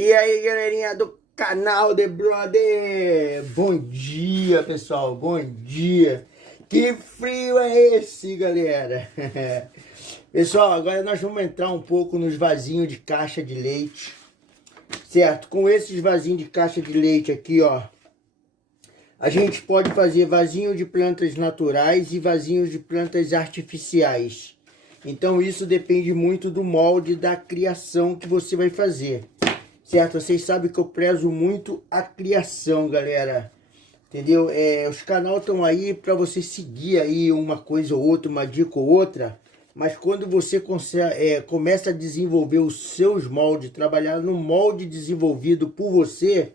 E aí, galerinha do canal The Brother, bom dia, pessoal, bom dia. Que frio é esse, galera? Pessoal, agora nós vamos entrar um pouco nos vasinhos de caixa de leite, certo? Com esses vasinhos de caixa de leite aqui, ó, a gente pode fazer vasinho de plantas naturais e vasinhos de plantas artificiais. Então isso depende muito do molde da criação que você vai fazer. Certo? Vocês sabem que eu prezo muito a criação, galera. Entendeu? Os canais estão aí para você seguir aí uma coisa ou outra, uma dica ou outra. Mas quando você começa a desenvolver os seus moldes, trabalhar no molde desenvolvido por você,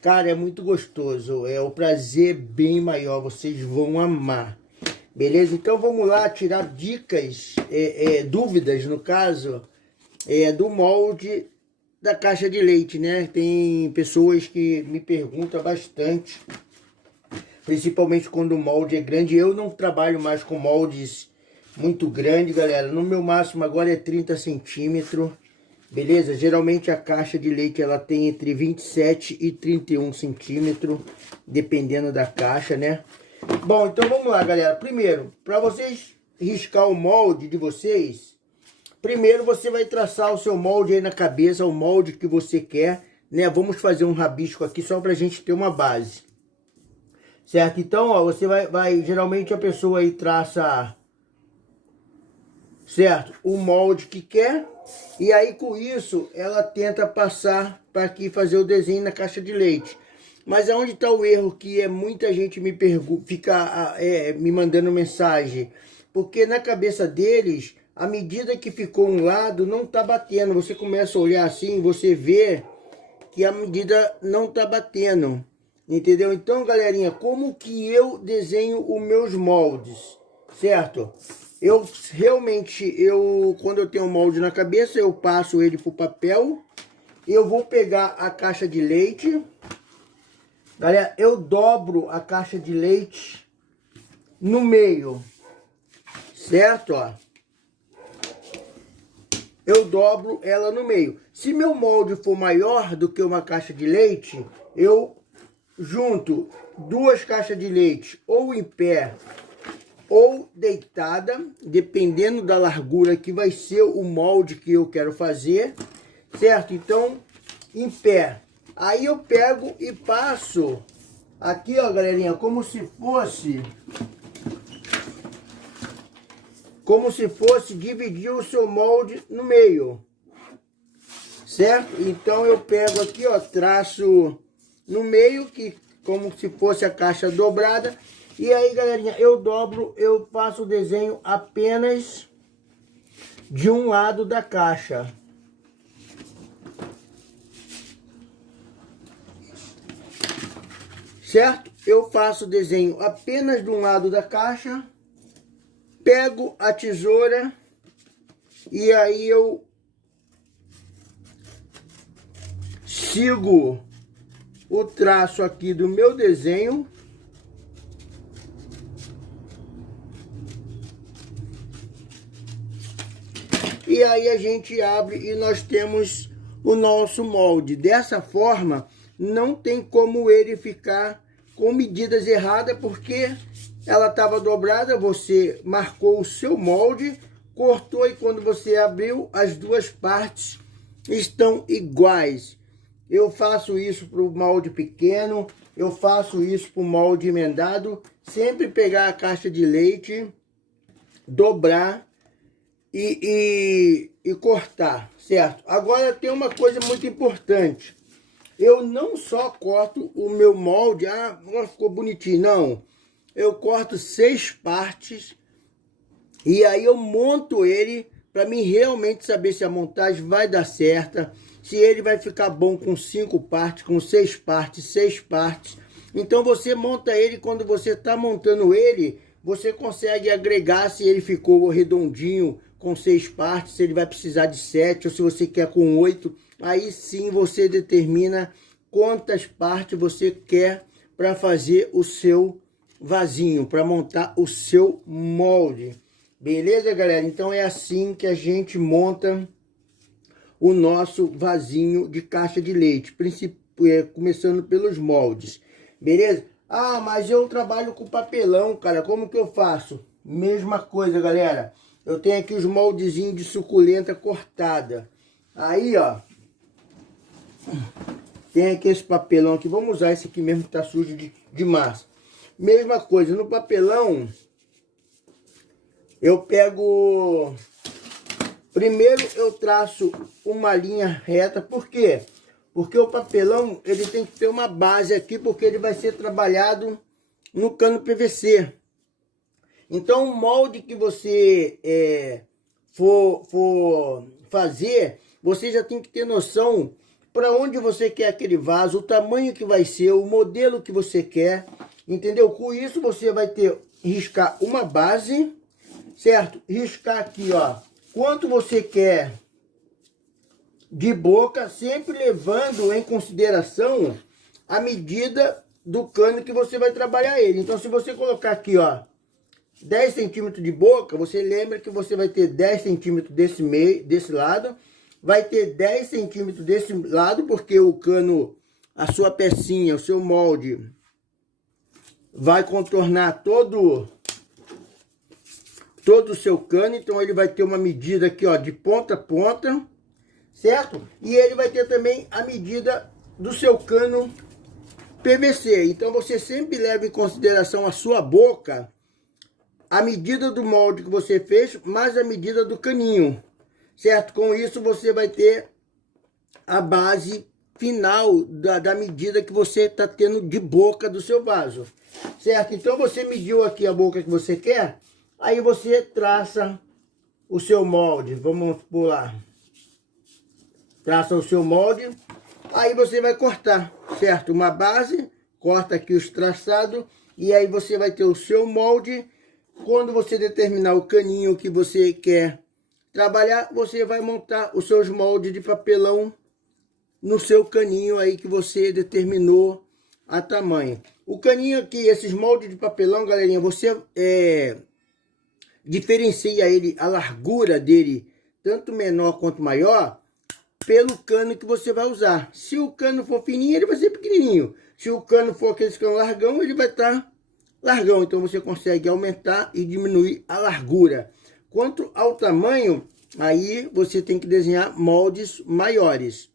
cara, é muito gostoso. É o prazer bem maior. Vocês vão amar. Beleza? Então vamos lá tirar dicas, dúvidas no caso, do molde da caixa de leite, né? Tem pessoas que me perguntam bastante, principalmente quando o molde é grande. Eu não trabalho mais com moldes muito grandes, galera. No meu máximo agora é 30 centímetros, beleza? Geralmente a caixa de leite ela tem entre 27 e 31 centímetros, dependendo da caixa, né? Bom, então vamos lá, galera. Primeiro, para vocês riscar o molde de vocês, primeiro você vai traçar o seu molde aí na cabeça, o molde que você quer, né? Vamos fazer um rabisco aqui só pra gente ter uma base. Certo? Então, ó, você geralmente a pessoa aí traça, certo? O molde que quer, e aí com isso ela tenta passar para aqui fazer o desenho na caixa de leite. Mas aonde está o erro que muita gente me fica me mandando mensagem? Porque na cabeça deles, à medida que ficou um lado, não tá batendo. Você começa a olhar assim, você vê que a medida não tá batendo. Entendeu? Então, galerinha, como que eu desenho os meus moldes? Certo? Eu realmente, quando eu tenho um molde na cabeça, eu passo ele pro papel. Eu vou pegar a caixa de leite. Galera, eu dobro a caixa de leite no meio. Certo? Ó. Eu dobro ela no meio. Se meu molde for maior do que uma caixa de leite, eu junto duas caixas de leite ou em pé ou deitada, dependendo da largura que vai ser o molde que eu quero fazer, certo? Então, em pé. Aí eu pego e passo aqui, ó, galerinha, como se fosse dividir o seu molde no meio, certo? Então eu pego aqui, ó, traço no meio, que como se fosse a caixa dobrada, e aí, galerinha, eu dobro, eu faço o desenho apenas de um lado da caixa. Certo? Eu faço o desenho apenas de um lado da caixa, pego a tesoura e aí eu sigo o traço aqui do meu desenho. E aí a gente abre e nós temos o nosso molde. Dessa forma, não tem como ele ficar com medidas erradas, porque ela estava dobrada, você marcou o seu molde, cortou e quando você abriu, as duas partes estão iguais. Eu faço isso para o molde pequeno, eu faço isso para o molde emendado, sempre pegar a caixa de leite, dobrar e cortar, certo? Agora tem uma coisa muito importante. Eu não só corto o meu molde, agora ficou bonitinho, não. Eu corto 6 partes e aí eu monto ele para mim realmente saber se a montagem vai dar certa, se ele vai ficar bom com 5 partes, com 6 partes, 6 partes. Então você monta ele, quando você está montando ele, você consegue agregar se ele ficou redondinho com 6 partes, se ele vai precisar de 7 ou se você quer com 8. Aí sim você determina quantas partes você quer para fazer o seu vasinho, para montar o seu molde. Beleza, galera? Então é assim que a gente monta o nosso vasinho de caixa de leite, começando pelos moldes, beleza? Ah, mas eu trabalho com papelão, cara, como que eu faço? Mesma coisa, galera. Eu tenho aqui os moldezinhos de suculenta cortada. Aí, ó, tem aqui esse papelão aqui. Vamos usar esse aqui mesmo que tá sujo de massa. Mesma coisa, no papelão, eu pego... Primeiro eu traço uma linha reta. Por quê? Porque o papelão, ele tem que ter uma base aqui, porque ele vai ser trabalhado no cano PVC. Então, o molde que você for fazer, você já tem que ter noção para onde você quer aquele vaso, o tamanho que vai ser, o modelo que você quer, entendeu? Com isso, você vai riscar uma base, certo? Riscar aqui, ó, quanto você quer de boca, sempre levando em consideração a medida do cano que você vai trabalhar ele. Então, se você colocar aqui, ó, 10 centímetros de boca, você lembra que você vai ter 10 centímetros desse lado, vai ter 10 centímetros desse lado, porque o cano, a sua pecinha, o seu molde, vai contornar todo o seu cano. Então, ele vai ter uma medida aqui, ó, de ponta a ponta, certo? E ele vai ter também a medida do seu cano PVC. Então, você sempre leva em consideração a sua boca, a medida do molde que você fez, mais a medida do caninho, certo? Com isso, você vai ter a base final da medida que você está tendo de boca do seu vaso, certo? Então, você mediu aqui a boca que você quer, aí você traça o seu molde. Vamos pular. Traça o seu molde, aí você vai cortar, certo? Uma base, corta aqui os traçados, e aí você vai ter o seu molde. Quando você determinar o caninho que você quer trabalhar, você vai montar os seus moldes de papelão no seu caninho aí que você determinou a tamanho. O caninho aqui, esses moldes de papelão, galerinha, você diferencia ele, a largura dele, tanto menor quanto maior, pelo cano que você vai usar. Se o cano for fininho, ele vai ser pequenininho. Se o cano for aquele cano largão, ele vai estar largão. Então, você consegue aumentar e diminuir a largura. Quanto ao tamanho, aí você tem que desenhar moldes maiores.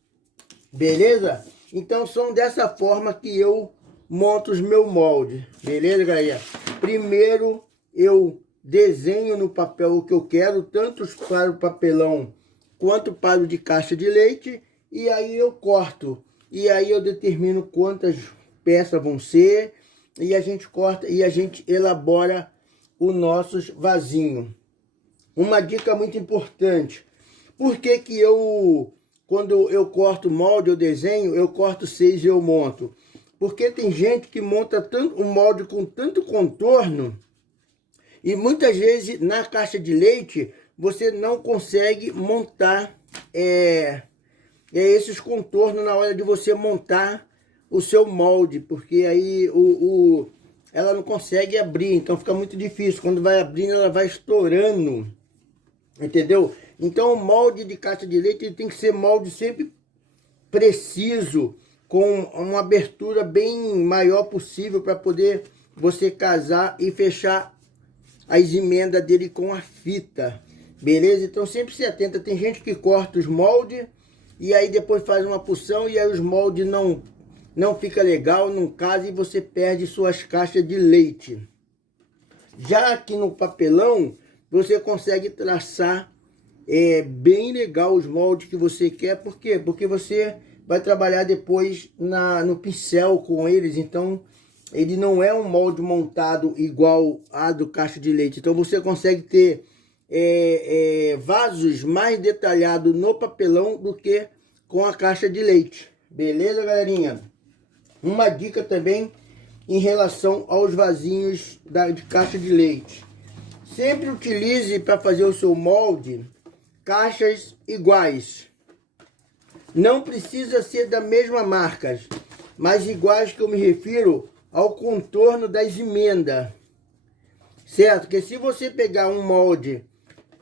Beleza? Então, são dessa forma que eu monto os meus moldes. Beleza, galera? Primeiro, eu desenho no papel o que eu quero, tanto para o papelão quanto para o de caixa de leite, e aí eu corto, e aí eu determino quantas peças vão ser, e a gente corta e a gente elabora os nossos vasinhos. Uma dica muito importante: por que que quando eu corto molde, eu desenho, eu corto 6 e eu monto? Porque tem gente que monta tanto um molde com tanto contorno, e muitas vezes na caixa de leite você não consegue montar esses contornos na hora de você montar o seu molde, porque aí ela não consegue abrir, então fica muito difícil. Quando vai abrindo, ela vai estourando, entendeu? Então, o molde de caixa de leite ele tem que ser molde sempre preciso, com uma abertura bem maior possível, para poder você casar e fechar as emendas dele com a fita. Beleza? Então sempre se atenta. Tem gente que corta os moldes e aí depois faz uma punção e aí os moldes não fica legal, não casa, e você perde suas caixas de leite. Já aqui no papelão, você consegue traçar bem legal os moldes que você quer. Por quê? Porque você vai trabalhar depois no pincel com eles. Então, ele não é um molde montado igual a do caixa de leite. Então, você consegue ter vasos mais detalhados no papelão do que com a caixa de leite. Beleza, galerinha? Uma dica também em relação aos vasinhos de caixa de leite: sempre utilize para fazer o seu molde caixas iguais. Não precisa ser da mesma marca, mas iguais, que eu me refiro ao contorno das emendas, certo? Que se você pegar um molde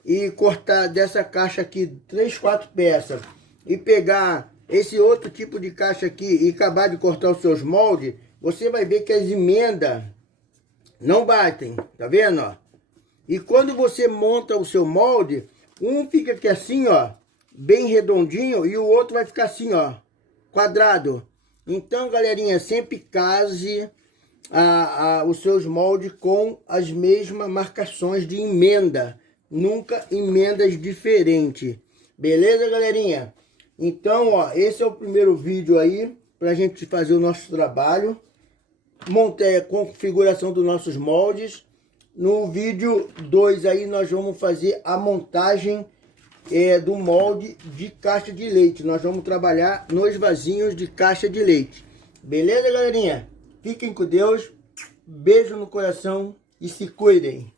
e cortar dessa caixa aqui 3, 4 peças e pegar esse outro tipo de caixa aqui e acabar de cortar os seus moldes, você vai ver que as emendas não batem, tá vendo, ó? E quando você monta o seu molde, um fica aqui assim, ó, bem redondinho, e o outro vai ficar assim, ó, quadrado. Então, galerinha, sempre case os seus moldes com as mesmas marcações de emenda. Nunca emendas diferentes. Beleza, galerinha? Então, ó, esse é o primeiro vídeo aí pra gente fazer o nosso trabalho. Montei a configuração dos nossos moldes. No vídeo 2 aí nós vamos fazer a montagem do molde de caixa de leite. Nós vamos trabalhar nos vasinhos de caixa de leite. Beleza, galerinha? Fiquem com Deus. Beijo no coração e se cuidem.